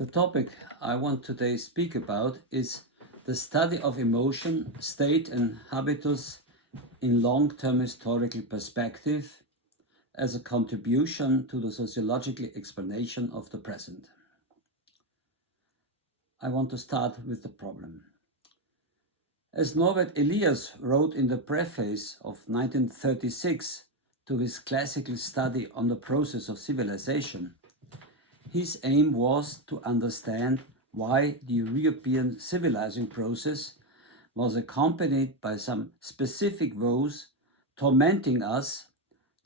The topic I want today speak about is the study of emotion, state and habitus in long-term historical perspective as a contribution to the sociological explanation of the present. I want to start with the problem. As Norbert Elias wrote in the preface of 1936 to his classical study on the process of civilization, his aim was to understand why the European civilizing process was accompanied by some specific woes tormenting us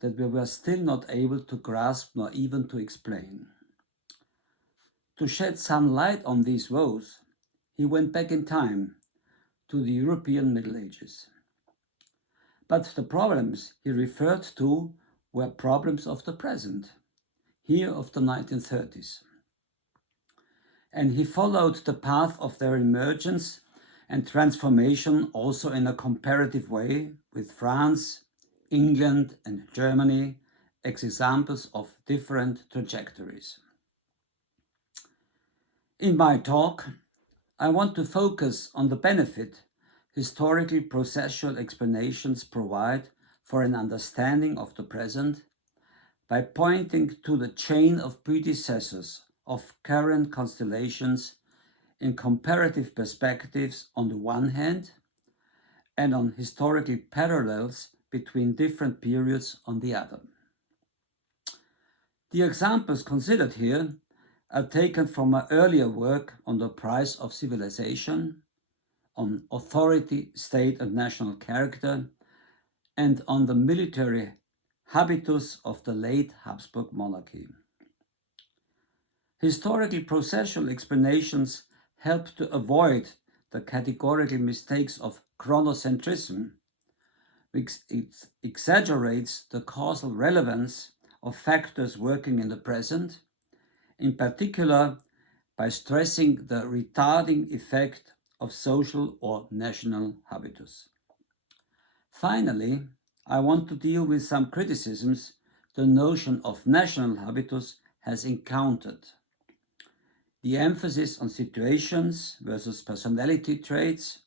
that we were still not able to grasp nor even to explain. To shed some light on these woes, he went back in time to the European Middle Ages. But the problems he referred to were problems of the present, here of the 1930s. And he followed the path of their emergence and transformation also in a comparative way with France, England and Germany as examples of different trajectories. In my talk, I want to focus on the benefit historical processual explanations provide for an understanding of the present by pointing to the chain of predecessors of current constellations in comparative perspectives on the one hand and on historical parallels between different periods on the other. The examples considered here are taken from my earlier work on the price of civilization, on authority, state and national character, and on the military habitus of the late Habsburg monarchy. Historical processual explanations help to avoid the categorical mistakes of chronocentrism, which exaggerates the causal relevance of factors working in the present, in particular by stressing the retarding effect of social or national habitus. Finally, I want to deal with some criticisms the notion of national habitus has encountered. The emphasis on situations versus personality traits,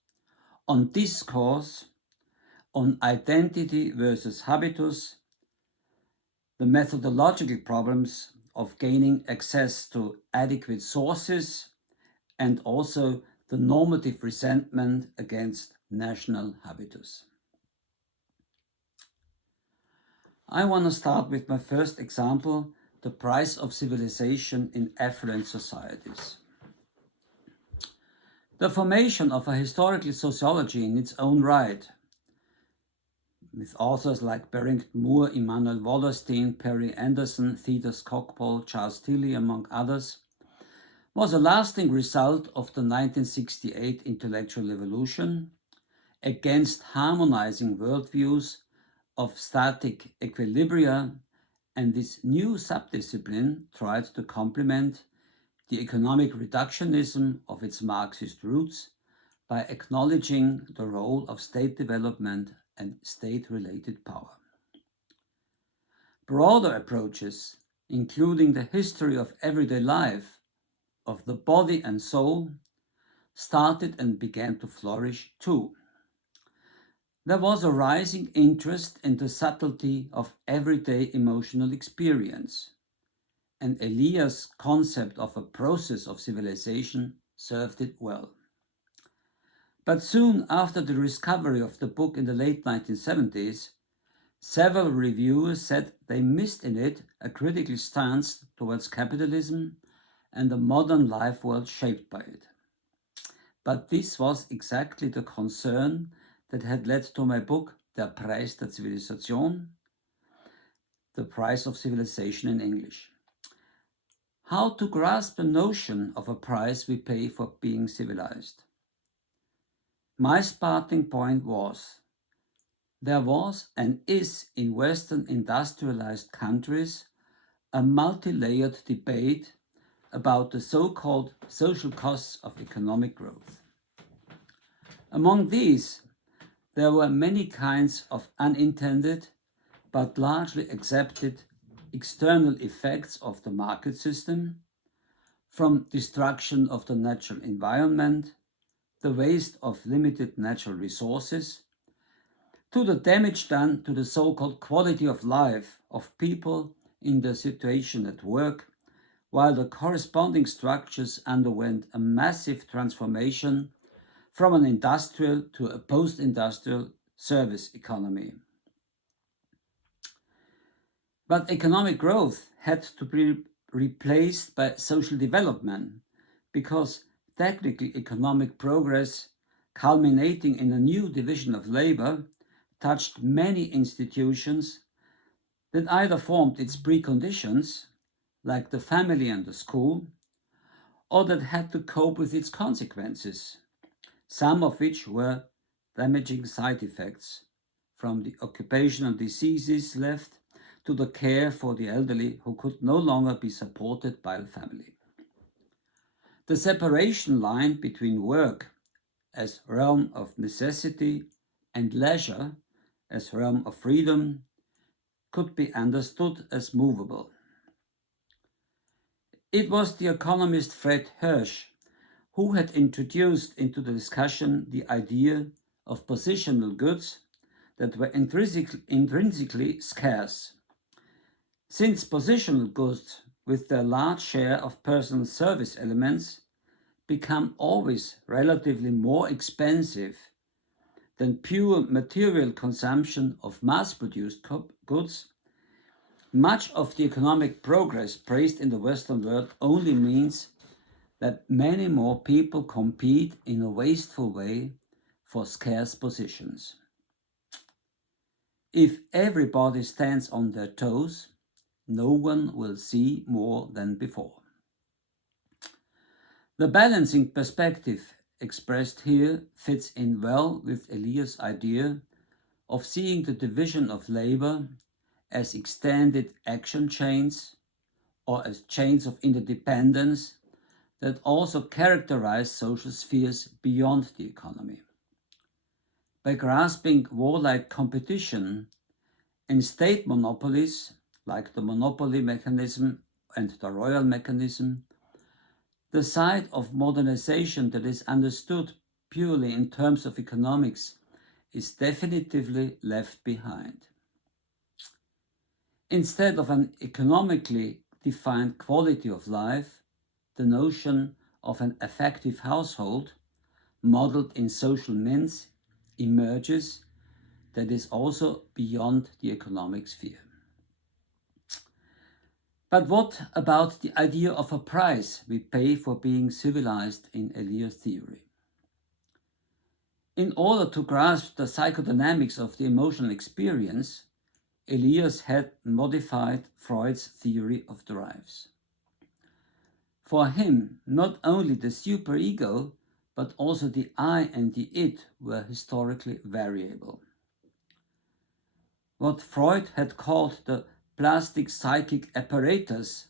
on discourse, on identity versus habitus, the methodological problems of gaining access to adequate sources, and also the normative resentment against national habitus. I want to start with my first example, the price of civilization in affluent societies. The formation of a historical sociology in its own right, with authors like Barrington Moore, Immanuel Wallerstein, Perry Anderson, Theda Skocpol, Charles Tilly, among others, was a lasting result of the 1968 intellectual revolution against harmonizing worldviews of static equilibria, and this new subdiscipline tried to complement the economic reductionism of its Marxist roots by acknowledging the role of state development and state-related power. Broader approaches, including the history of everyday life, of the body and soul, started and began to flourish too. There was a rising interest in the subtlety of everyday emotional experience, and Elias' concept of a process of civilization served it well. But soon after the discovery of the book in the late 1970s, several reviewers said they missed in it a critical stance towards capitalism and the modern life world shaped by it. But this was exactly the concern that had led to my book, Der Preis der Zivilisation, The Price of Civilization in English. How to grasp the notion of a price we pay for being civilized. My starting point was, there was and is in Western industrialized countries a multi-layered debate about the so-called social costs of economic growth. Among these, there were many kinds of unintended but largely accepted external effects of the market system, from destruction of the natural environment, the waste of limited natural resources, to the damage done to the so-called quality of life of people in their situation at work, while the corresponding structures underwent a massive transformation from an industrial to a post-industrial service economy. But economic growth had to be replaced by social development because technically economic progress, culminating in a new division of labor, touched many institutions that either formed its preconditions, like the family and the school, or that had to cope with its consequences, some of which were damaging side effects, from the occupational diseases left to the care for the elderly who could no longer be supported by the family. The separation line between work as realm of necessity and leisure as realm of freedom could be understood as movable. It was the economist Fred Hirsch who had introduced into the discussion the idea of positional goods that were intrinsically scarce. Since positional goods, with their large share of personal service elements, become always relatively more expensive than pure material consumption of mass-produced goods, much of the economic progress praised in the Western world only means that many more people compete in a wasteful way for scarce positions. If everybody stands on their toes, no one will see more than before. The balancing perspective expressed here fits in well with Elias' idea of seeing the division of labor as extended action chains or as chains of interdependence that also characterize social spheres beyond the economy. By grasping warlike competition in state monopolies, like the monopoly mechanism and the royal mechanism, the side of modernization that is understood purely in terms of economics is definitively left behind. Instead of an economically defined quality of life, the notion of an effective household, modeled in social minds, emerges that is also beyond the economic sphere. But what about the idea of a price we pay for being civilized in Elias' theory? In order to grasp the psychodynamics of the emotional experience, Elias had modified Freud's theory of drives. For him, not only the superego, but also the I and the it were historically variable. What Freud had called the plastic psychic apparatus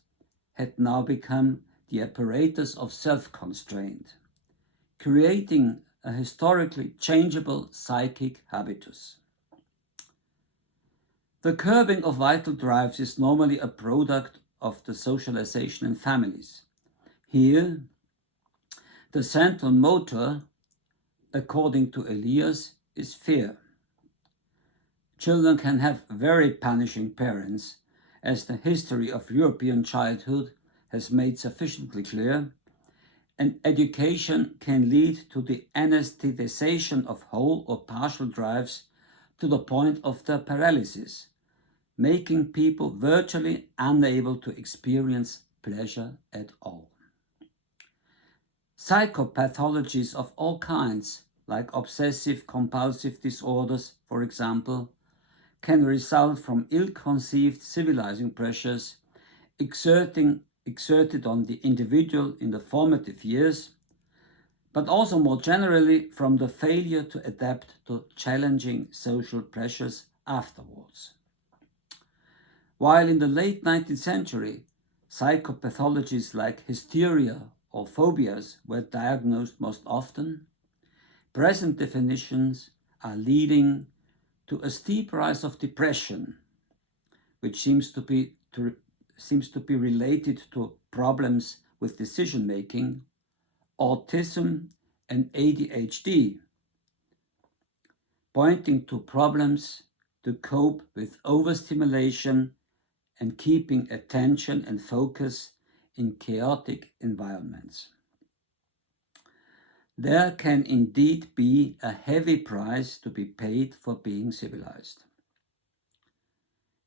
had now become the apparatus of self-constraint, creating a historically changeable psychic habitus. The curbing of vital drives is normally a product of the socialization in families. Here, the central motor, according to Elias, is fear. Children can have very punishing parents, as the history of European childhood has made sufficiently clear, and education can lead to the anesthetization of whole or partial drives to the point of their paralysis, making people virtually unable to experience pleasure at all. Psychopathologies of all kinds, like obsessive-compulsive disorders, for example, can result from ill-conceived civilizing pressures exerted on the individual in the formative years, but also more generally from the failure to adapt to challenging social pressures afterwards. While in the late 19th century, psychopathologies like hysteria or phobias were diagnosed most often, present definitions are leading to a steep rise of depression, which seems to be related to problems with decision-making, autism, and ADHD, pointing to problems to cope with overstimulation and keeping attention and focus in chaotic environments. There can indeed be a heavy price to be paid for being civilized.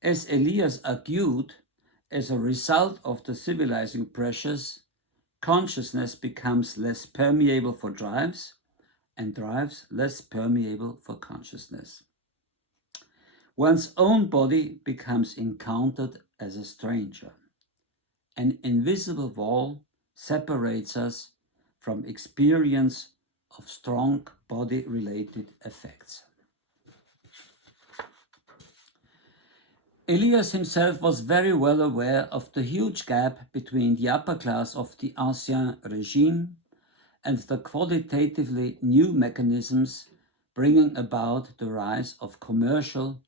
As Elias argued, as a result of the civilizing pressures, consciousness becomes less permeable for drives, and drives less permeable for consciousness. One's own body becomes encountered as a stranger. An invisible wall separates us from experience of strong body-related effects. Elias himself was very well aware of the huge gap between the upper class of the Ancien regime and the qualitatively new mechanisms bringing about the rise of commercial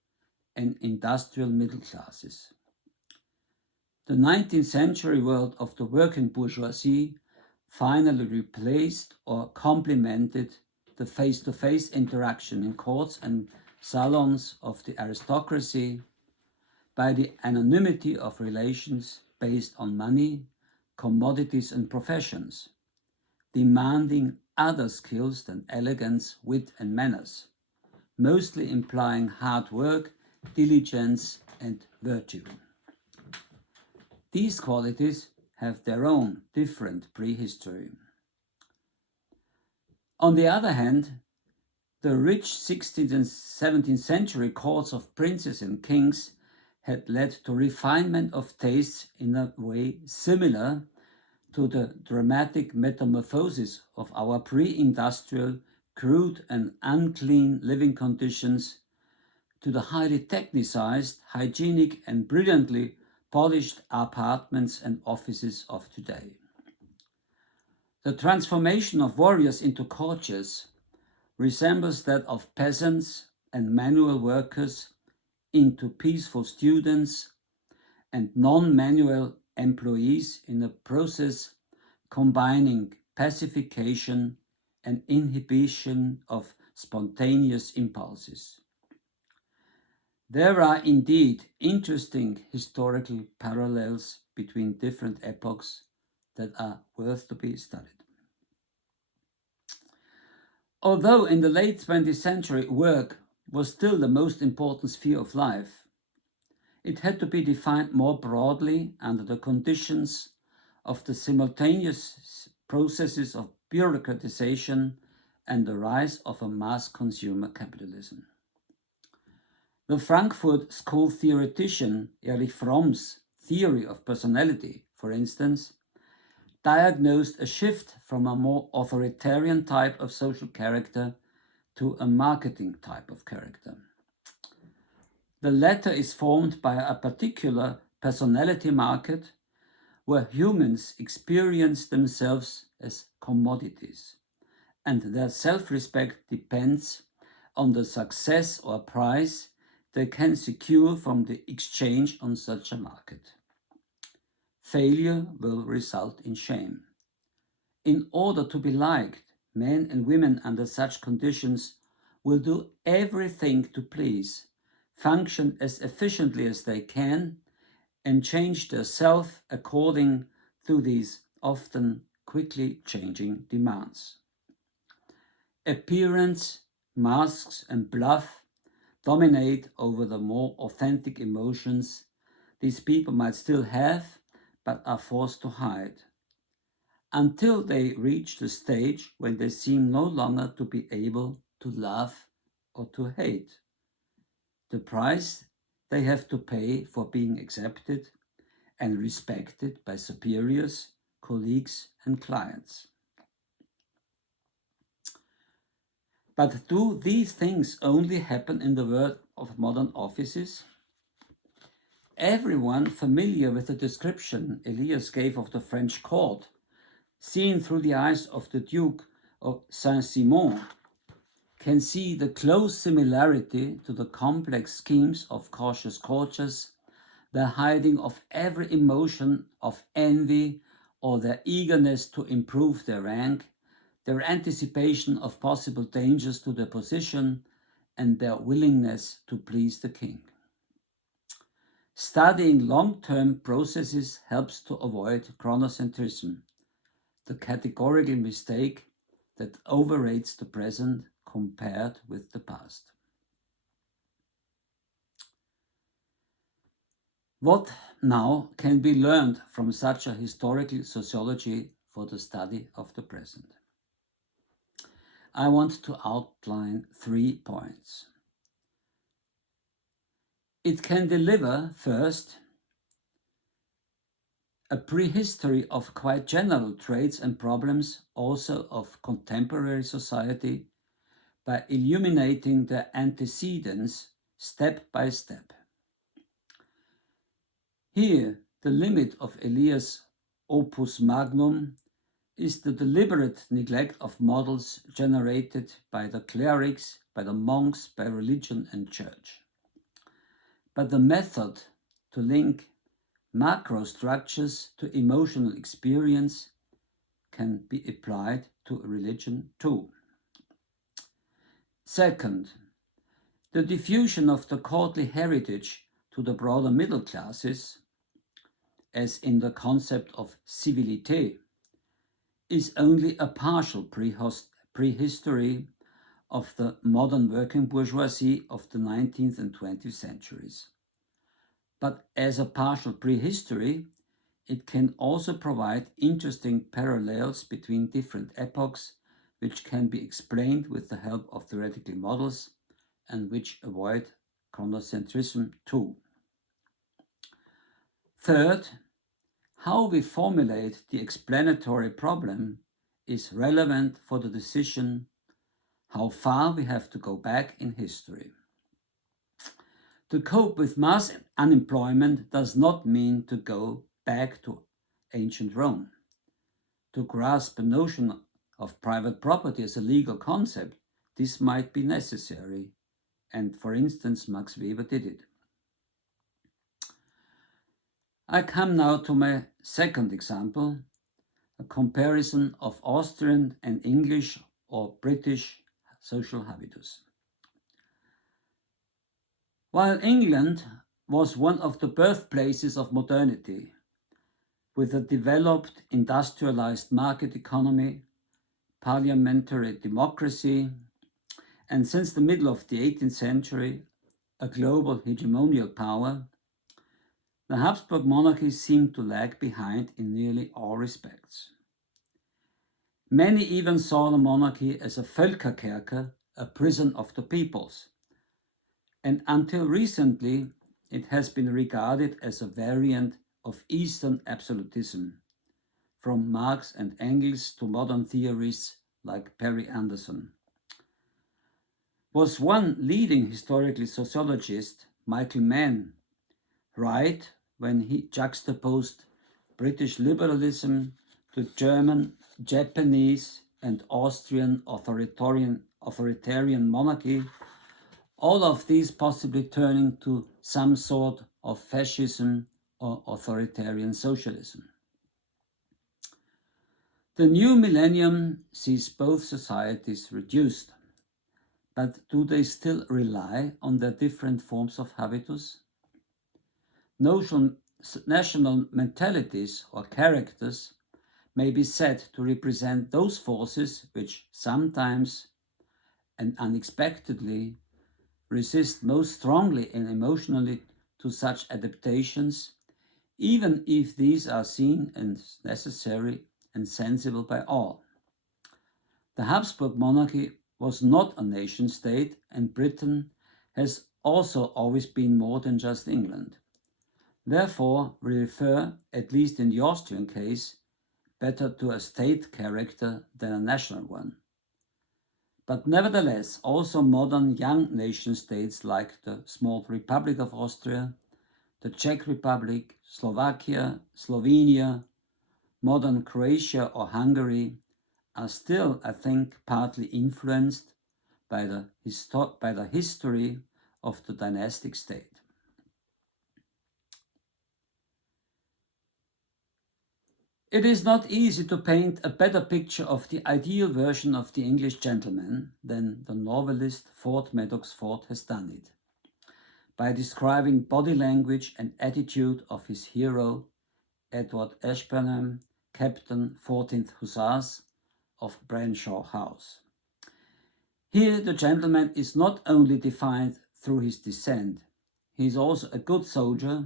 and industrial middle classes. The 19th century world of the working bourgeoisie finally replaced or complemented the face-to-face interaction in courts and salons of the aristocracy by the anonymity of relations based on money, commodities and professions, demanding other skills than elegance, wit and manners, mostly implying hard work, diligence and virtue. These qualities have their own different prehistory. On the other hand, the rich 16th and 17th century courts of princes and kings had led to refinement of tastes in a way similar to the dramatic metamorphosis of our pre-industrial, crude and unclean living conditions to the highly technicized, hygienic and brilliantly polished apartments and offices of today. The transformation of warriors into courtiers resembles that of peasants and manual workers into peaceful students and non-manual employees in a process combining pacification and inhibition of spontaneous impulses. There are indeed interesting historical parallels between different epochs that are worth to be studied. Although in the late 20th century work was still the most important sphere of life, it had to be defined more broadly under the conditions of the simultaneous processes of bureaucratization and the rise of a mass consumer capitalism. The Frankfurt School theoretician Erich Fromm's theory of personality, for instance, diagnosed a shift from a more authoritarian type of social character to a marketing type of character. The latter is formed by a particular personality market where humans experience themselves as commodities, and their self-respect depends on the success or price they can secure from the exchange on such a market. Failure will result in shame. In order to be liked, men and women under such conditions will do everything to please, function as efficiently as they can, and change their self according to these often quickly changing demands. Appearance, masks, and bluff dominate over the more authentic emotions these people might still have but are forced to hide, until they reach the stage when they seem no longer to be able to love or to hate. The price they have to pay for being accepted and respected by superiors, colleagues, and clients. But do these things only happen in the world of modern offices? Everyone familiar with the description Elias gave of the French court, seen through the eyes of the Duke of Saint-Simon, can see the close similarity to the complex schemes of cautious courtiers, the hiding of every emotion of envy or their eagerness to improve their rank, their anticipation of possible dangers to their position, and their willingness to please the king. Studying long-term processes helps to avoid chronocentrism, the categorical mistake that overrates the present compared with the past. What now can be learned from such a historical sociology for the study of the present? I want to outline 3 points. It can deliver, first, a prehistory of quite general traits and problems, also of contemporary society, by illuminating their antecedents step by step. Here, the limit of Elias' opus magnum is the deliberate neglect of models generated by the clerics, by the monks, by religion and church. But the method to link macro structures to emotional experience can be applied to religion too. Second, the diffusion of the courtly heritage to the broader middle classes, as in the concept of civilité, is only a partial prehistory of the modern working bourgeoisie of the 19th and 20th centuries. But as a partial prehistory, it can also provide interesting parallels between different epochs, which can be explained with the help of theoretical models and which avoid chronocentrism too. Third, how we formulate the explanatory problem is relevant for the decision how far we have to go back in history. To cope with mass unemployment does not mean to go back to ancient Rome. To grasp the notion of private property as a legal concept, this might be necessary, and for instance, Max Weber did it. I come now to my second example, a comparison of Austrian and English or British social habitus. While England was one of the birthplaces of modernity, with a developed industrialized market economy, parliamentary democracy, and since the middle of the 18th century, a global hegemonial power, the Habsburg monarchy seemed to lag behind in nearly all respects. Many even saw the monarchy as a Völkerkerker, a prison of the peoples, and until recently it has been regarded as a variant of Eastern absolutism, from Marx and Engels to modern theorists like Perry Anderson. Was one leading historical sociologist, Michael Mann, right when he juxtaposed British liberalism to German, Japanese, and Austrian authoritarian monarchy, all of these possibly turning to some sort of fascism or authoritarian socialism? The new millennium sees both societies reduced, but do they still rely on their different forms of habitus? National mentalities or characters may be said to represent those forces which sometimes and unexpectedly resist most strongly and emotionally to such adaptations, even if these are seen as necessary and sensible by all. The Habsburg monarchy was not a nation state, and Britain has also always been more than just England. Therefore, we refer, at least in the Austrian case, better to a state character than a national one. But nevertheless, also modern young nation states like the small Republic of Austria, the Czech Republic, Slovakia, Slovenia, modern Croatia or Hungary are still, I think, partly influenced by the history of the dynastic state. It is not easy to paint a better picture of the ideal version of the English gentleman than the novelist Ford Madox Ford has done it, by describing body language and attitude of his hero, Edward Ashburnham, Captain 14th Hussars of Branshaw House. Here the gentleman is not only defined through his descent, he is also a good soldier,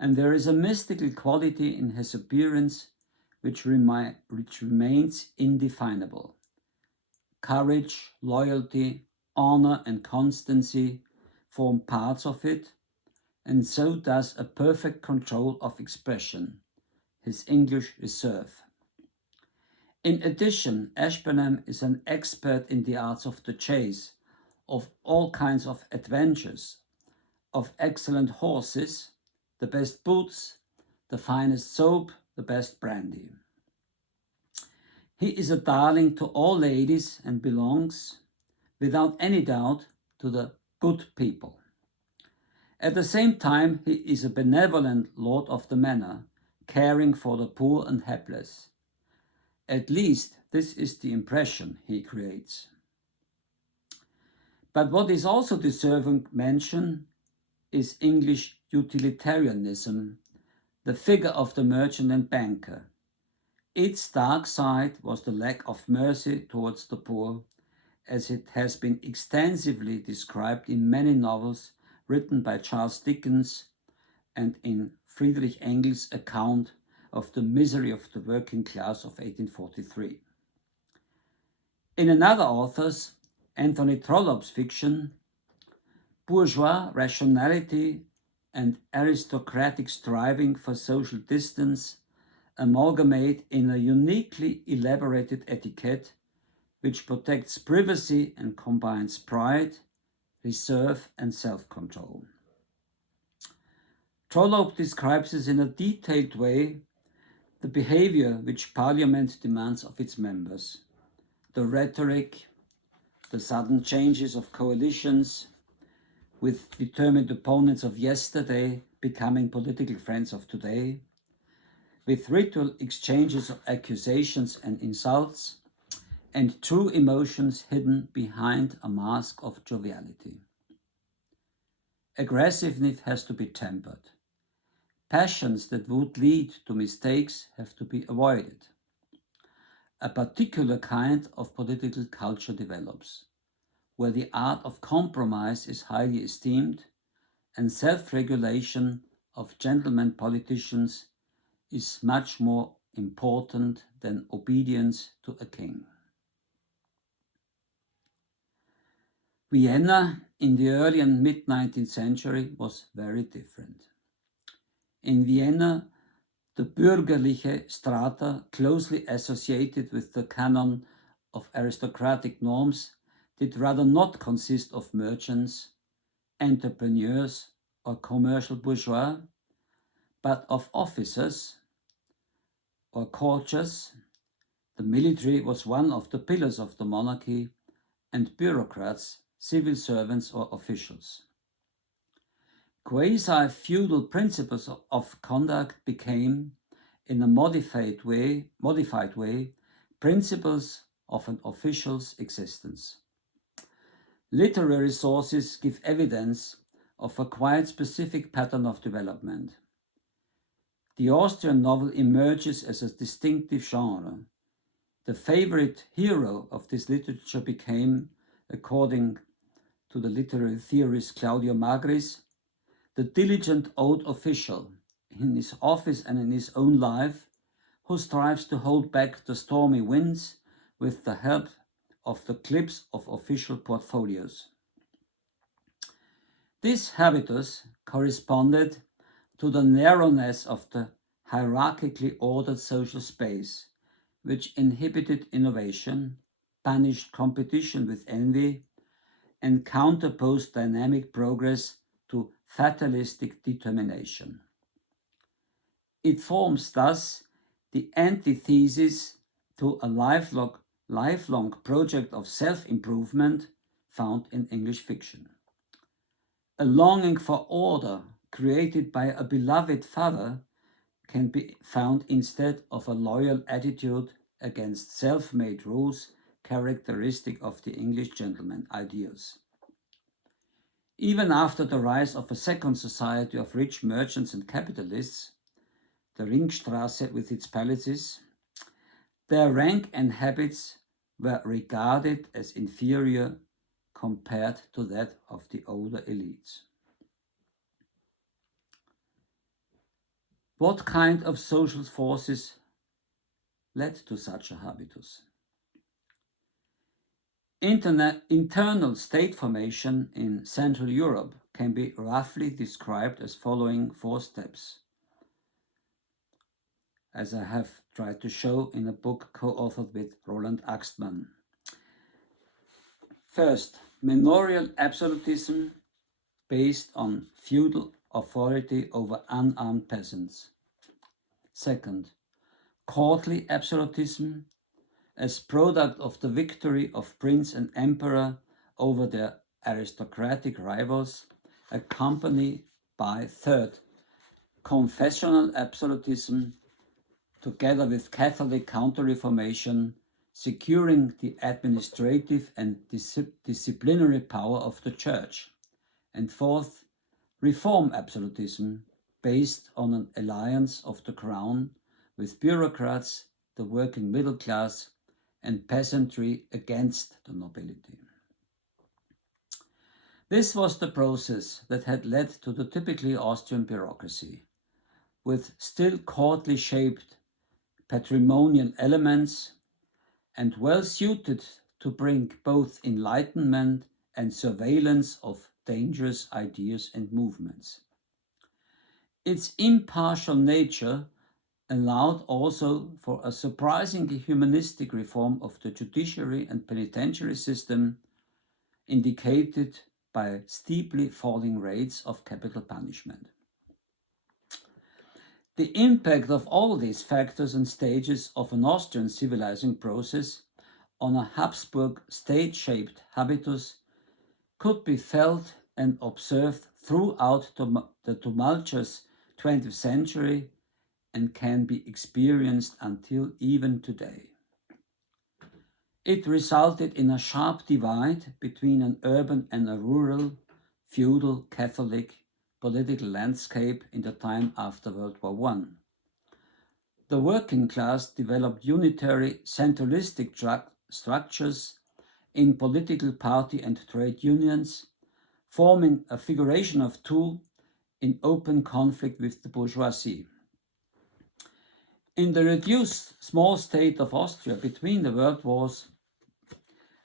and there is a mystical quality in his appearance which remains indefinable. Courage, loyalty, honor, and constancy form parts of it, and so does a perfect control of expression, his English reserve. In addition, Ashburnham is an expert in the arts of the chase, of all kinds of adventures, of excellent horses, the best boots, the finest soap, the best brandy. He is a darling to all ladies and belongs, without any doubt, to the good people. At the same time, he is a benevolent lord of the manor, caring for the poor and helpless. At least this is the impression he creates. But what is also deserving mention is English utilitarianism, the figure of the merchant and banker. Its dark side was the lack of mercy towards the poor, as it has been extensively described in many novels written by Charles Dickens and in Friedrich Engels' account of the misery of the working class of 1843. In another author's, Anthony Trollope's fiction, bourgeois rationality and aristocratic striving for social distance amalgamate in a uniquely elaborated etiquette which protects privacy and combines pride, reserve, and self-control. Trollope describes as in a detailed way the behavior which Parliament demands of its members, the rhetoric, the sudden changes of coalitions, with determined opponents of yesterday becoming political friends of today, with ritual exchanges of accusations and insults, and true emotions hidden behind a mask of joviality. Aggressiveness has to be tempered. Passions that would lead to mistakes have to be avoided. A particular kind of political culture develops, where the art of compromise is highly esteemed and self-regulation of gentlemen politicians is much more important than obedience to a king. Vienna in the early and mid-19th century was very different. In Vienna, the bürgerliche strata, closely associated with the canon of aristocratic norms, did rather not consist of merchants, entrepreneurs, or commercial bourgeois, but of officers or courtiers. The military was one of the pillars of the monarchy, and bureaucrats, civil servants or officials. Quasi-feudal principles of conduct became, in a modified way, principles of an official's existence. Literary sources give evidence of a quite specific pattern of development. The Austrian novel emerges as a distinctive genre. The favorite hero of this literature became, according to the literary theorist Claudio Magris, the diligent old official in his office and in his own life, who strives to hold back the stormy winds with the help of the clips of official portfolios. This habitus corresponded to the narrowness of the hierarchically ordered social space, which inhibited innovation, punished competition with envy, and counterposed dynamic progress to fatalistic determination. It forms thus the antithesis to a lifelong project of self-improvement found in English fiction. A longing for order created by a beloved father can be found instead of a loyal attitude against self-made rules characteristic of the English gentleman ideas. Even after the rise of a second society of rich merchants and capitalists, the Ringstrasse with its palaces, their rank and habits were regarded as inferior compared to that of the older elites. What kind of social forces led to such a habitus? Internal state formation in Central Europe can be roughly described as following 4 steps, as I have tried to show in a book co-authored with Roland Axtmann. First, manorial absolutism based on feudal authority over unarmed peasants. Second, courtly absolutism as product of the victory of prince and emperor over their aristocratic rivals, accompanied by, third, confessional absolutism together with Catholic counter-reformation, securing the administrative and disciplinary power of the Church, and fourth, reform absolutism based on an alliance of the crown with bureaucrats, the working middle class, and peasantry against the nobility. This was the process that had led to the typically Austrian bureaucracy, with still courtly shaped patrimonial elements and well suited to bring both enlightenment and surveillance of dangerous ideas and movements. Its impartial nature allowed also for a surprisingly humanistic reform of the judiciary and penitentiary system, indicated by steeply falling rates of capital punishment. The impact of all these factors and stages of an Austrian civilizing process on a Habsburg state-shaped habitus could be felt and observed throughout the tumultuous 20th century and can be experienced until even today. It resulted in a sharp divide between an urban and a rural, feudal, Catholic political landscape in the time after World War I. The working class developed unitary, centralistic structures in political party and trade unions, forming a figuration of two in open conflict with the bourgeoisie. In the reduced small state of Austria between the world wars,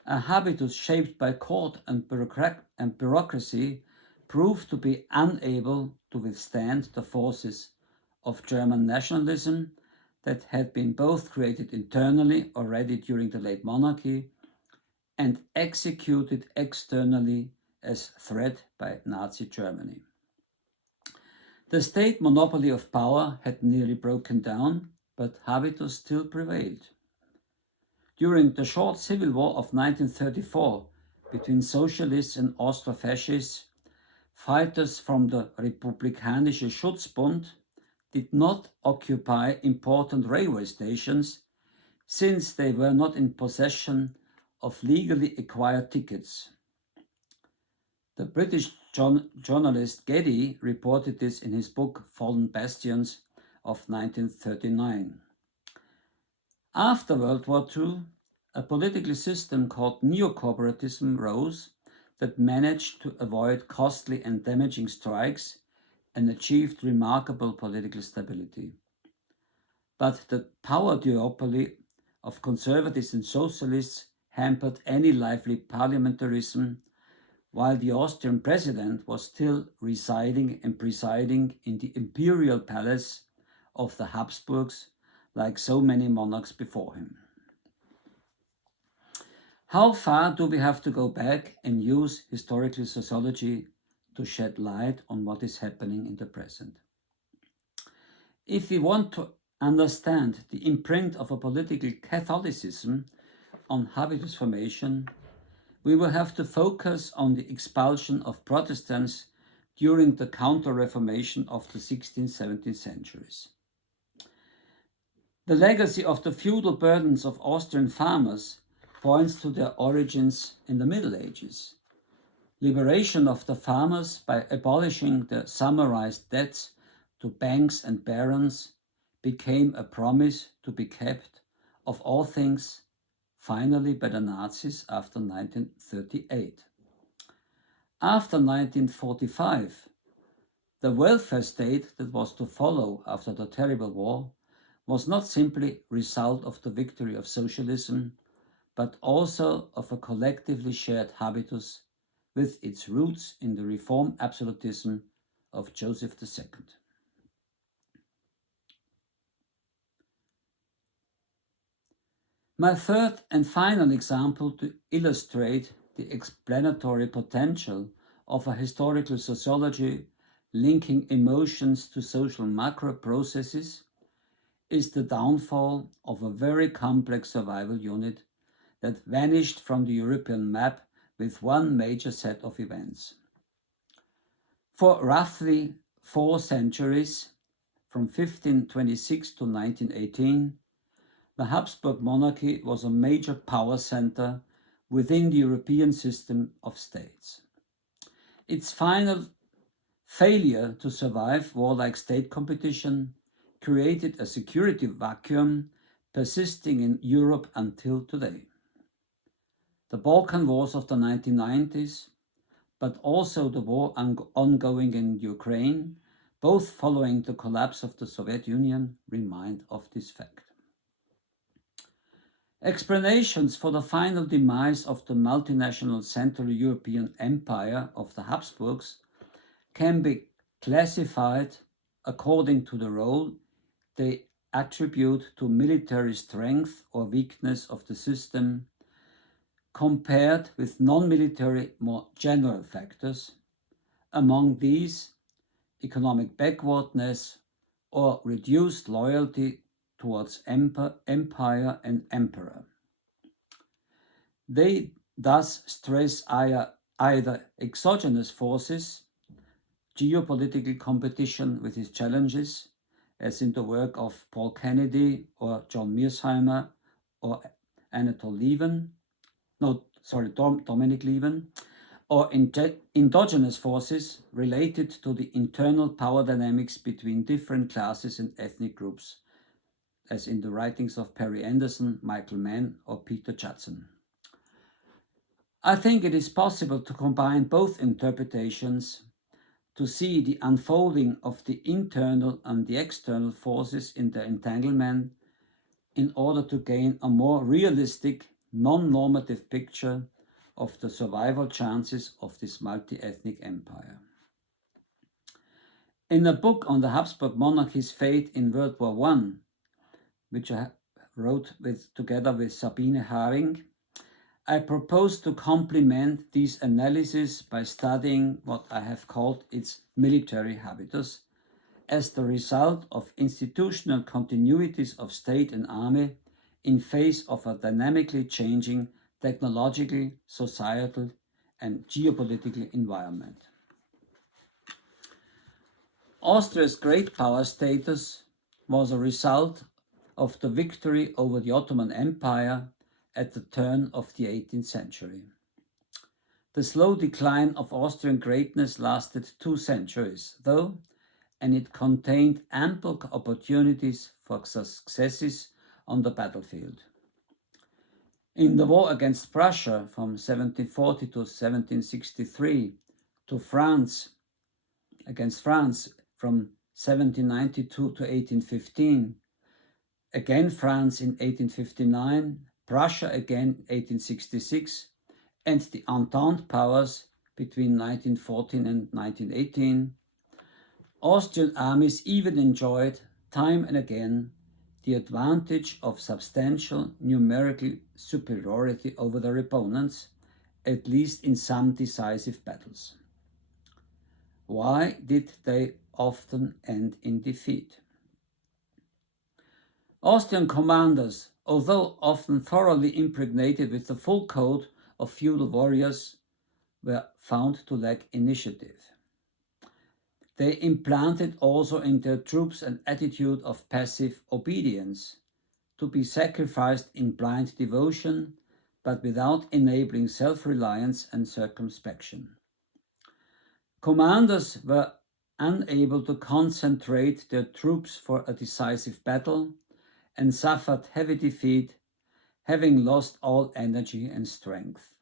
a habitus shaped by court and bureaucracy proved to be unable to withstand the forces of German nationalism that had been both created internally already during the late monarchy and executed externally as threat by Nazi Germany. The state monopoly of power had nearly broken down, but habitus still prevailed. During the short civil war of 1934 between socialists and Austro-fascists, fighters from the Republikanische Schutzbund did not occupy important railway stations since they were not in possession of legally acquired tickets. The British journalist Geddy reported this in his book Fallen Bastions of 1939. After World War II, a political system called neo-corporatism rose that managed to avoid costly and damaging strikes and achieved remarkable political stability. But the power duopoly of conservatives and socialists hampered any lively parliamentarism, while the Austrian president was still residing and presiding in the imperial palace of the Habsburgs, like so many monarchs before him. How far do we have to go back and use historical sociology to shed light on what is happening in the present? If we want to understand the imprint of a political Catholicism on habitus formation, we will have to focus on the expulsion of Protestants during the Counter-Reformation of the 16th, 17th centuries. The legacy of the feudal burdens of Austrian farmers points to their origins in the Middle Ages. Liberation of the farmers by abolishing the summarized debts to banks and barons became a promise to be kept, of all things, finally by the Nazis after 1938. After 1945, the welfare state that was to follow after the terrible war was not simply result of the victory of socialism, but also of a collectively shared habitus with its roots in the reform absolutism of Joseph II. My third and final example to illustrate the explanatory potential of a historical sociology linking emotions to social macro processes is the downfall of a very complex survival unit that vanished from the European map with one major set of events. For roughly 4 centuries, from 1526 to 1918, the Habsburg monarchy was a major power center within the European system of states. Its final failure to survive warlike state competition created a security vacuum persisting in Europe until today. The Balkan Wars of the 1990s, but also the war ongoing in Ukraine, both following the collapse of the Soviet Union, remind of this fact. Explanations for the final demise of the multinational Central European Empire of the Habsburgs can be classified according to the role they attribute to military strength or weakness of the system compared with non-military, more general factors. Among these, economic backwardness or reduced loyalty towards empire and emperor. They thus stress either exogenous forces, geopolitical competition with its challenges, as in the work of Paul Kennedy or John Mearsheimer or Dominic Leven, or endogenous forces related to the internal power dynamics between different classes and ethnic groups, as in the writings of Perry Anderson, Michael Mann, or Peter Judson. I think it is possible to combine both interpretations to see the unfolding of the internal and the external forces in their entanglement in order to gain a more realistic, non-normative picture of the survival chances of this multi-ethnic empire. In a book on the Habsburg monarchy's fate in World War I, which I wrote together with Sabine Haring, I propose to complement these analyses by studying what I have called its military habitus, as the result of institutional continuities of state and army in face of a dynamically changing technological, societal, and geopolitical environment. Austria's great power status was a result of the victory over the Ottoman Empire at the turn of the 18th century. The slow decline of Austrian greatness lasted 2 centuries, though, and it contained ample opportunities for successes on the battlefield. In the war against Prussia from 1740 to 1763, to France, against France from 1792 to 1815, again France in 1859, Prussia again 1866, and the Entente powers between 1914 and 1918, Austrian armies even enjoyed, time and again, the advantage of substantial numerical superiority over their opponents, at least in some decisive battles. Why did they often end in defeat? Austrian commanders, although often thoroughly impregnated with the full code of feudal warriors, were found to lack initiative. They implanted also in their troops an attitude of passive obedience, to be sacrificed in blind devotion, but without enabling self-reliance and circumspection. Commanders were unable to concentrate their troops for a decisive battle and suffered heavy defeat, having lost all energy and strength.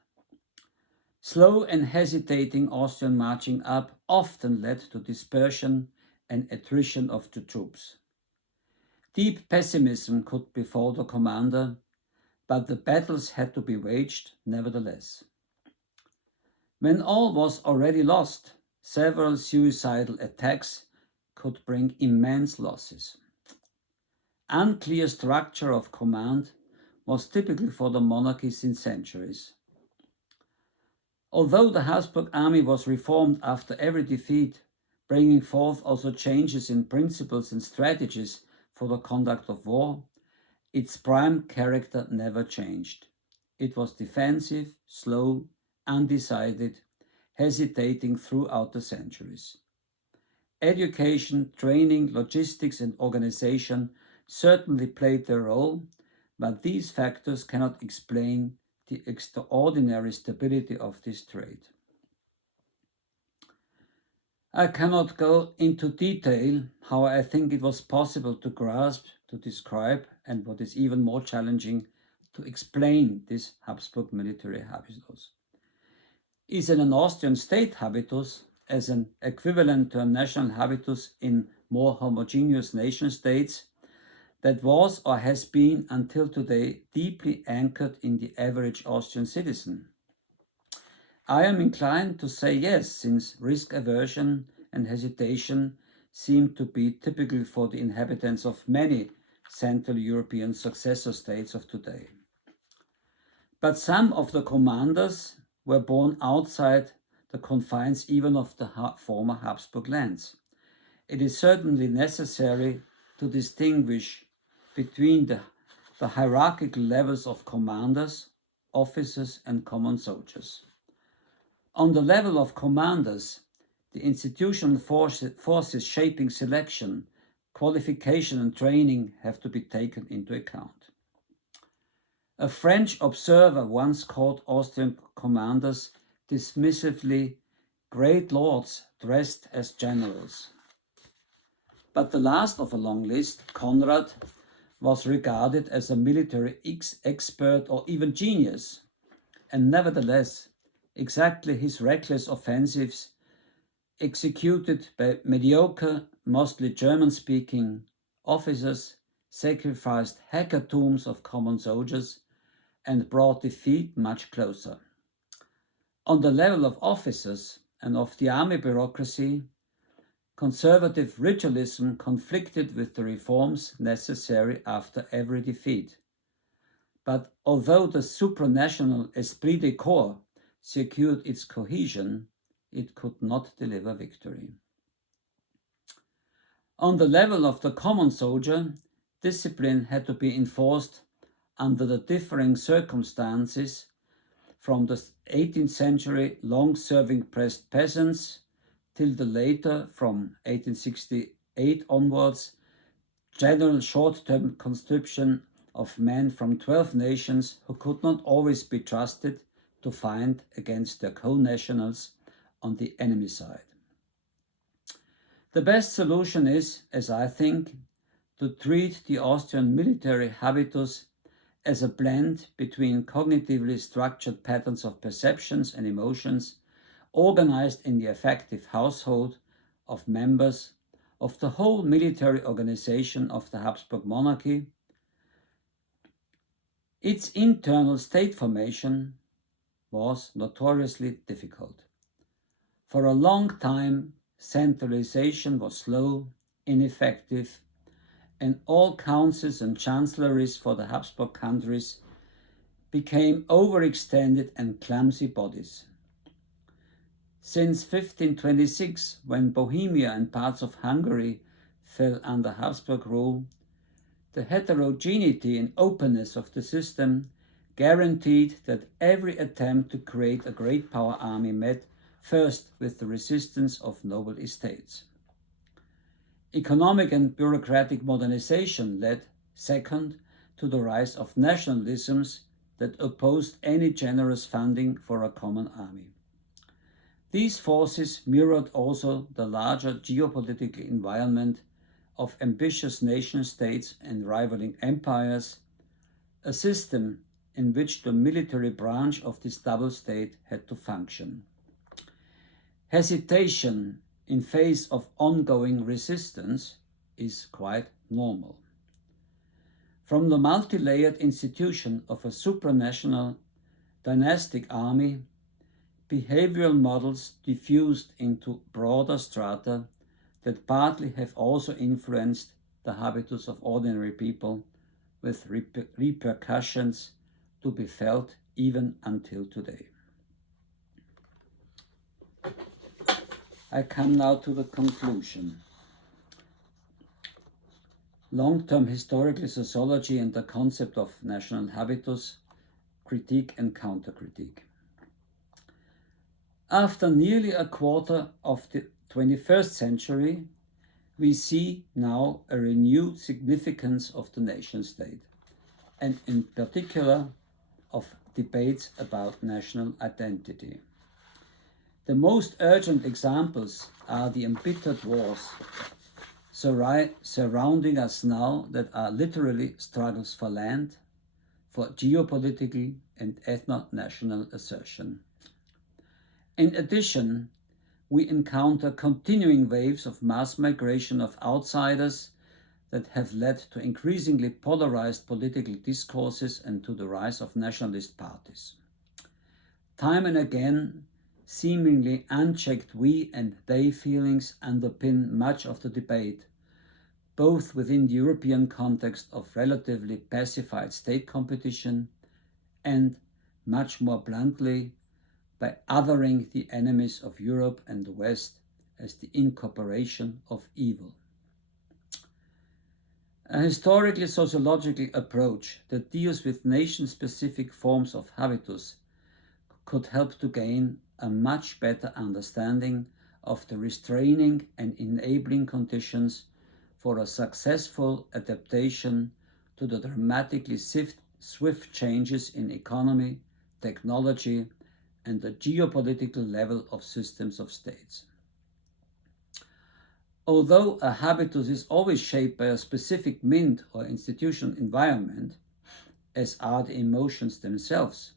Slow and hesitating Austrian marching up often led to dispersion and attrition of the troops. Deep pessimism could befall the commander, but the battles had to be waged nevertheless. When all was already lost, several suicidal attacks could bring immense losses. Unclear structure of command was typical for the monarchy since centuries. Although the Habsburg army was reformed after every defeat, bringing forth also changes in principles and strategies for the conduct of war, its prime character never changed. It was defensive, slow, undecided, hesitating throughout the centuries. Education, training, logistics, and organization certainly played their role, but these factors cannot explain the extraordinary stability of this trait. I cannot go into detail how I think it was possible to grasp, to describe, and what is even more challenging, to explain this Habsburg military habitus. Is it an Austrian state habitus as an equivalent to a national habitus in more homogeneous nation states that was or has been until today deeply anchored in the average Austrian citizen? I am inclined to say yes, since risk aversion and hesitation seem to be typical for the inhabitants of many Central European successor states of today. But some of the commanders were born outside the confines even of the former Habsburg lands. It is certainly necessary to distinguish between the hierarchical levels of commanders, officers, and common soldiers. On the level of commanders, the institutional forces shaping selection, qualification, and training have to be taken into account. A French observer once called Austrian commanders dismissively great lords dressed as generals. But the last of a long list, Conrad, was regarded as a military expert or even genius, and nevertheless, exactly his reckless offensives, executed by mediocre, mostly German-speaking officers, sacrificed hecatombs of common soldiers and brought defeat much closer. On the level of officers and of the army bureaucracy, conservative ritualism conflicted with the reforms necessary after every defeat. But although the supranational esprit de corps secured its cohesion, it could not deliver victory. On the level of the common soldier, discipline had to be enforced under the differing circumstances from the 18th century long-serving peasants till the later, from 1868 onwards, general short-term conscription of men from 12 nations who could not always be trusted to fight against their co-nationals on the enemy side. The best solution is, as I think, to treat the Austrian military habitus as a blend between cognitively structured patterns of perceptions and emotions organized in the effective household of members of the whole military organization of the Habsburg monarchy. Its internal state formation was notoriously difficult. For a long time, centralization was slow, ineffective, and all councils and chancelleries for the Habsburg countries became overextended and clumsy bodies. Since 1526, when Bohemia and parts of Hungary fell under Habsburg rule, the heterogeneity and openness of the system guaranteed that every attempt to create a great power army met first with the resistance of noble estates. Economic and bureaucratic modernization led, second, to the rise of nationalisms that opposed any generous funding for a common army. These forces mirrored also the larger geopolitical environment of ambitious nation-states and rivaling empires, a system in which the military branch of this double state had to function. Hesitation in face of ongoing resistance is quite normal. From the multi-layered institution of a supranational dynastic army, behavioral models diffused into broader strata that partly have also influenced the habitus of ordinary people, with repercussions to be felt even until today. I come now to the conclusion. Long-term historical sociology and the concept of national habitus, critique and counter-critique. After nearly a quarter of the 21st century, we see now a renewed significance of the nation-state, and in particular of debates about national identity. The most urgent examples are the embittered wars surrounding us now that are literally struggles for land, for geopolitical and ethno-national assertion. In addition, we encounter continuing waves of mass migration of outsiders that have led to increasingly polarized political discourses and to the rise of nationalist parties. Time and again, seemingly unchecked we and they feelings underpin much of the debate, both within the European context of relatively pacified state competition and, much more bluntly, by othering the enemies of Europe and the West as the incorporation of evil. A historically sociological approach that deals with nation-specific forms of habitus could help to gain a much better understanding of the restraining and enabling conditions for a successful adaptation to the dramatically swift changes in economy, technology, and the geopolitical level of systems of states. Although a habitus is always shaped by a specific mind or institutional environment, as are the emotions themselves,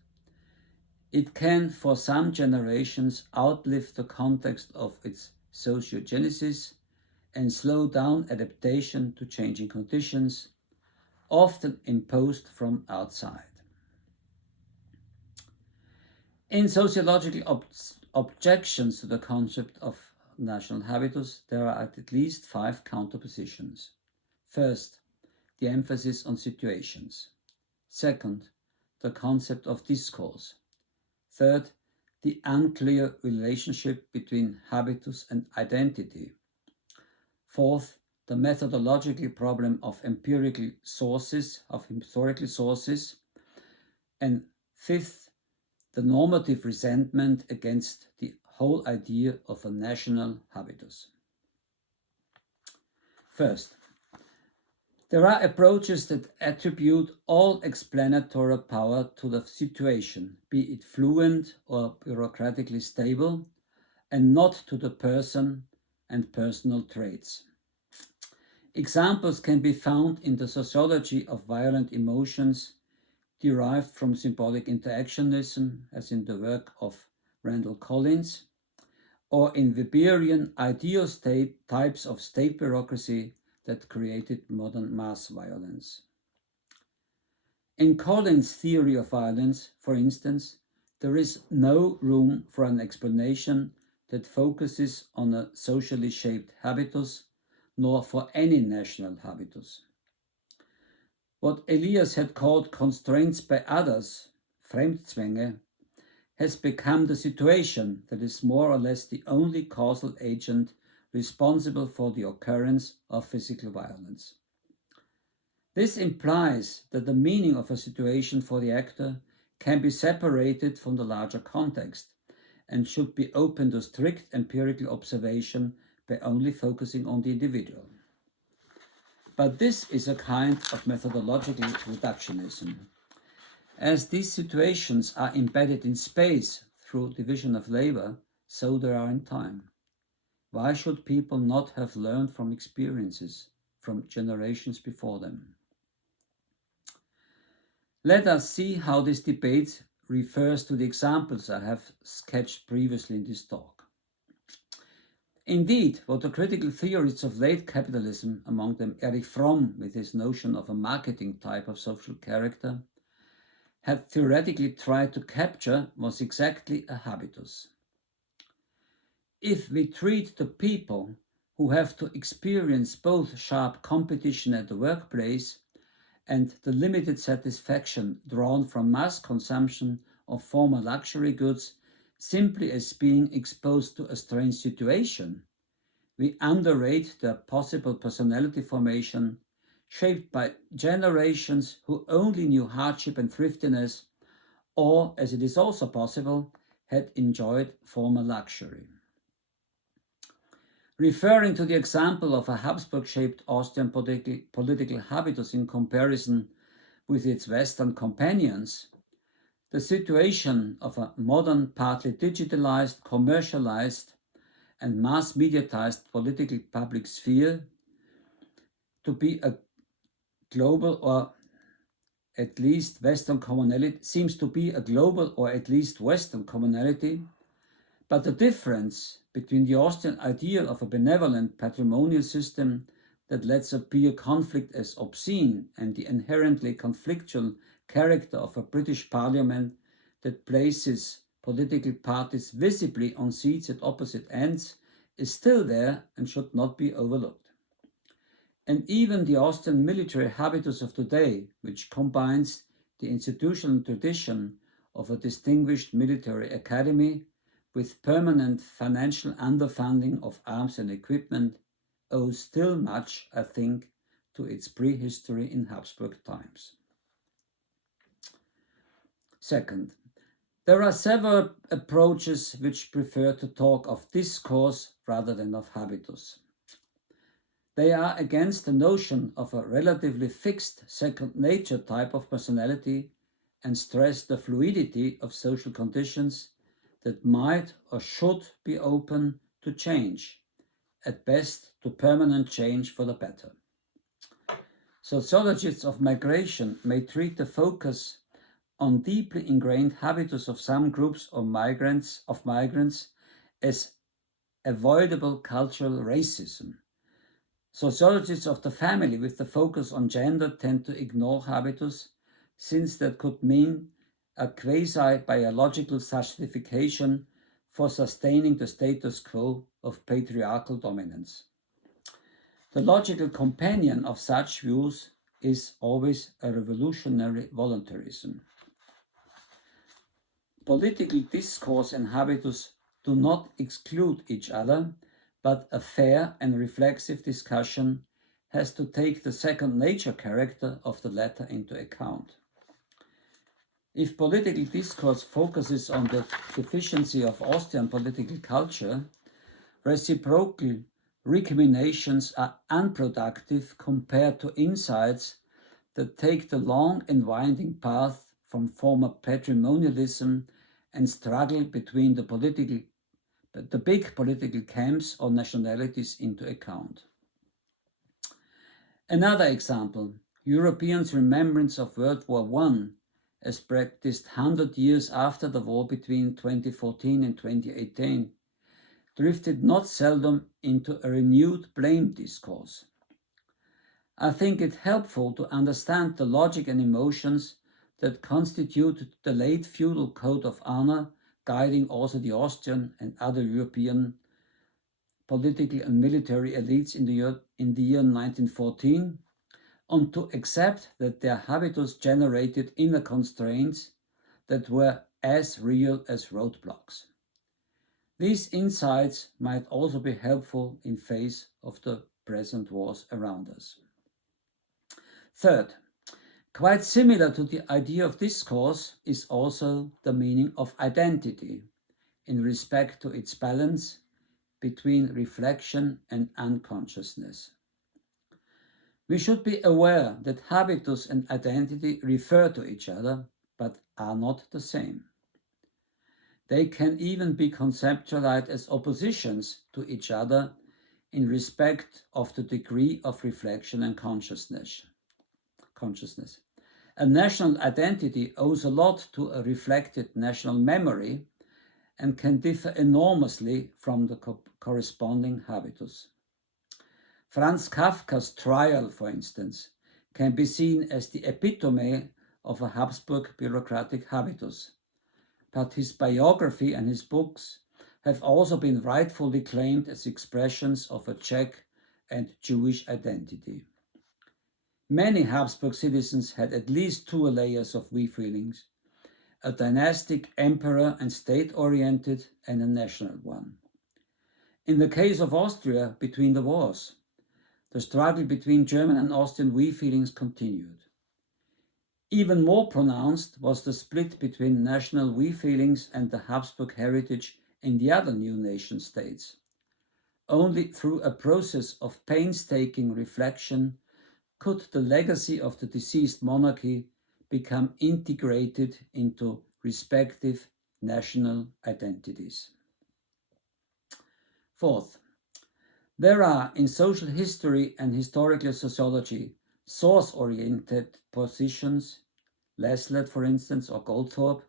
it can for some generations outlive the context of its sociogenesis and slow down adaptation to changing conditions, often imposed from outside. In sociological objections to the concept of national habitus, there are at least 5 counterpositions. First, the emphasis on situations. Second, the concept of discourse. Third, the unclear relationship between habitus and identity. Fourth, the methodological problem of historical sources. And fifth, the normative resentment against the whole idea of a national habitus. First, there are approaches that attribute all explanatory power to the situation, be it fluent or bureaucratically stable, and not to the person and personal traits. Examples can be found in the sociology of violent emotions derived from symbolic interactionism, as in the work of Randall Collins, or in Weberian ideal state types of state bureaucracy that created modern mass violence. In Collins' theory of violence, for instance, there is no room for an explanation that focuses on a socially shaped habitus, nor for any national habitus. What Elias had called constraints by others, Fremdzwänge, has become the situation that is more or less the only causal agent responsible for the occurrence of physical violence. This implies that the meaning of a situation for the actor can be separated from the larger context and should be open to strict empirical observation by only focusing on the individual. But this is a kind of methodological reductionism. As these situations are embedded in space through division of labor, so they are in time. Why should people not have learned from experiences from generations before them? Let us see how this debate refers to the examples I have sketched previously in this talk. Indeed, what the critical theorists of late capitalism, among them Erich Fromm with his notion of a marketing type of social character, had theoretically tried to capture was exactly a habitus. If we treat the people who have to experience both sharp competition at the workplace and the limited satisfaction drawn from mass consumption of former luxury goods simply as being exposed to a strange situation, we underrate their possible personality formation shaped by generations who only knew hardship and thriftiness, or, as it is also possible, had enjoyed former luxury. Referring to the example of a Habsburg-shaped Austrian political habitus in comparison with its Western companions, the situation of a modern, partly digitalized, commercialized, and mass mediatized political public sphere to be a global or at least Western commonality seems to be a global or at least Western commonality, but the difference between the Austrian ideal of a benevolent patrimonial system that lets appear conflict as obscene and the inherently conflictual character of a British parliament that places political parties visibly on seats at opposite ends is still there and should not be overlooked. And even the Austrian military habitus of today, which combines the institutional tradition of a distinguished military academy with permanent financial underfunding of arms and equipment, owes still much, I think, to its prehistory in Habsburg times. Second, there are several approaches which prefer to talk of discourse rather than of habitus. They are against the notion of a relatively fixed second nature type of personality and stress the fluidity of social conditions that might or should be open to change, at best to permanent change for the better. Sociologists of migration may treat the focus on deeply ingrained habitus of some groups of migrants as avoidable cultural racism. Sociologists of the family with the focus on gender tend to ignore habitus, since that could mean a quasi-biological justification for sustaining the status quo of patriarchal dominance. The logical companion of such views is always a revolutionary voluntarism. Political discourse and habitus do not exclude each other, but a fair and reflexive discussion has to take the second nature character of the latter into account. If political discourse focuses on the deficiency of Austrian political culture, reciprocal recriminations are unproductive compared to insights that take the long and winding path from former patrimonialism and struggle between the big political camps or nationalities into account. Another example, Europeans' remembrance of World War I as practiced 100 years after the war between 2014 and 2018, drifted not seldom into a renewed blame discourse. I think it helpful to understand the logic and emotions that constitute the late feudal code of honor guiding also the Austrian and other European political and military elites in the year 1914, and to accept that their habitus generated inner constraints that were as real as roadblocks. These insights might also be helpful in face of the present wars around us. Third, quite similar to the idea of discourse is also the meaning of identity in respect to its balance between reflection and unconsciousness. We should be aware that habitus and identity refer to each other, but are not the same. They can even be conceptualized as oppositions to each other in respect of the degree of reflection and consciousness. A national identity owes a lot to a reflected national memory and can differ enormously from the corresponding habitus. Franz Kafka's Trial, for instance, can be seen as the epitome of a Habsburg bureaucratic habitus, but his biography and his books have also been rightfully claimed as expressions of a Czech and Jewish identity. Many Habsburg citizens had at least two layers of we feelings, a dynastic emperor and state-oriented and a national one. In the case of Austria, between the wars, the struggle between German and Austrian we feelings continued. Even more pronounced was the split between national we feelings and the Habsburg heritage in the other new nation states. Only through a process of painstaking reflection could the legacy of the deceased monarchy become integrated into respective national identities. Fourth, there are in social history and historical sociology source-oriented positions, Leslet, for instance, or Goldthorpe,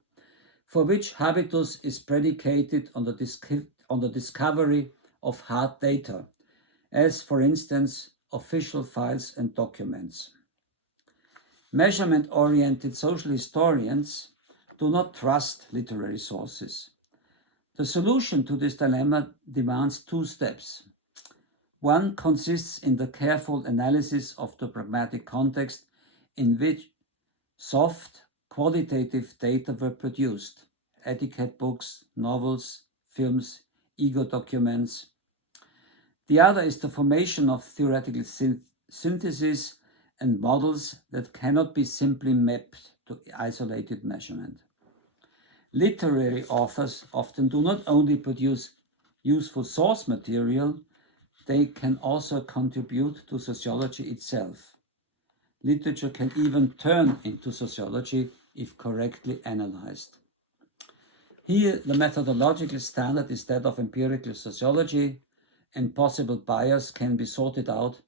for which habitus is predicated on the discovery of hard data, as, for instance, official files and documents. Measurement-oriented social historians do not trust literary sources. The solution to this dilemma demands two steps. One consists in the careful analysis of the pragmatic context in which soft, qualitative data were produced, etiquette books, novels, films, ego documents. The other is the formation of theoretical synthesis and models that cannot be simply mapped to isolated measurement. Literary authors often do not only produce useful source material, they can also contribute to sociology itself. Literature can even turn into sociology if correctly analyzed. Here, the methodological standard is that of empirical sociology, and possible bias can be sorted out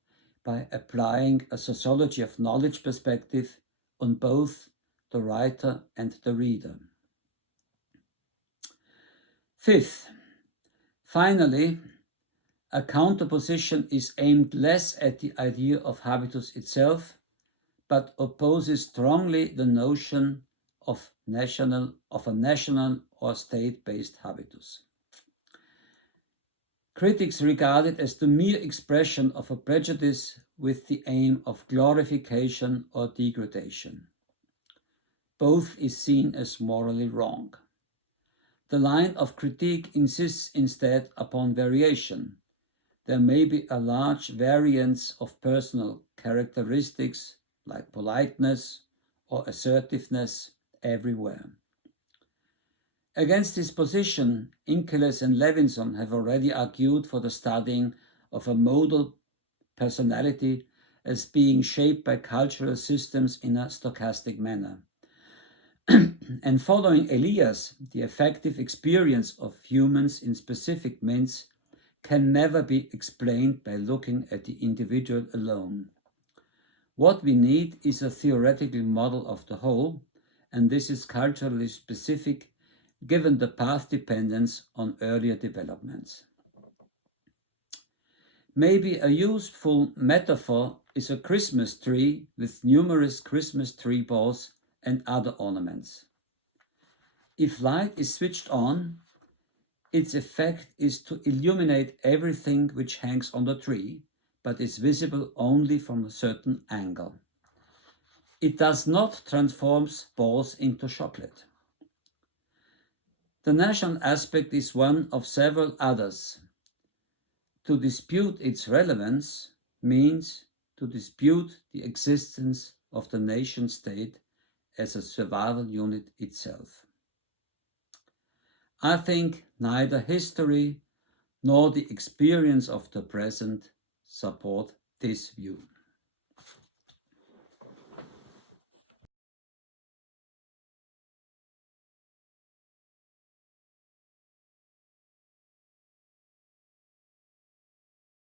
by applying a sociology of knowledge perspective on both the writer and the reader. Fifth, finally, a counterposition is aimed less at the idea of habitus itself, but opposes strongly the notion of a national or state-based habitus. Critics regard it as the mere expression of a prejudice with the aim of glorification or degradation. Both is seen as morally wrong. The line of critique insists instead upon variation. There may be a large variance of personal characteristics like politeness or assertiveness everywhere. Against this position, Inkeles and Levinson have already argued for the studying of a modal personality as being shaped by cultural systems in a stochastic manner. And following Elias, the affective experience of humans in specific minds can never be explained by looking at the individual alone. What we need is a theoretical model of the whole, and this is culturally specific given the path dependence on earlier developments. Maybe a useful metaphor is a Christmas tree with numerous Christmas tree balls and other ornaments. If light is switched on, its effect is to illuminate everything which hangs on the tree, but is visible only from a certain angle. It does not transform balls into chocolate. The national aspect is one of several others. To dispute its relevance means to dispute the existence of the nation state as a survival unit itself. I think neither history nor the experience of the present support this view.